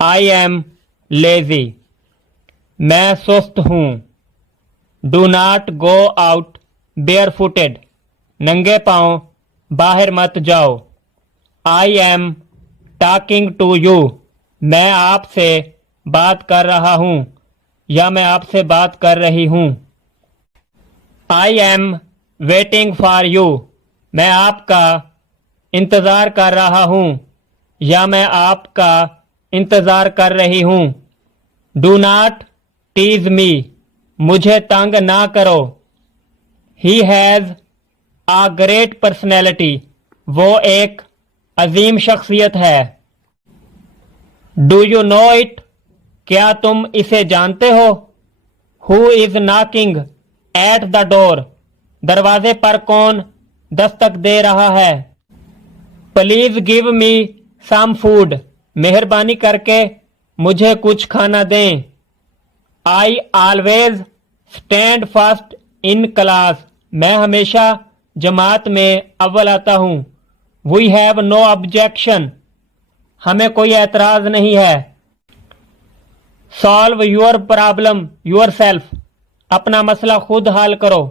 I am lazy, मैं सुस्त हूँ। Do not go out barefooted, नंगे पाँव बाहर मत जाओ। I am talking to you, मैं आपसे बात कर रहा हूँ या मैं आपसे बात कर रही हूँ। I am waiting for you, मैं आपका इंतज़ार कर रहा हूँ या मैं आपका इंतज़ार कर रही हूँ। डू नॉट टीज मी, मुझे तंग ना करो। He has a great personality, वो एक अजीम शख्सियत है। डू यू नो इट, क्या तुम इसे जानते हो। Who is knocking at the door, दरवाजे पर कौन दस्तक दे रहा है। Please give me some food, मेहरबानी करके मुझे कुछ खाना दें। I always stand first in class, मैं हमेशा जमात में अव्वल आता हूँ। वी हैव नो ऑब्जेक्शन, हमें कोई एतराज नहीं है। Solve your problem your self, अपना मसला खुद हल करो।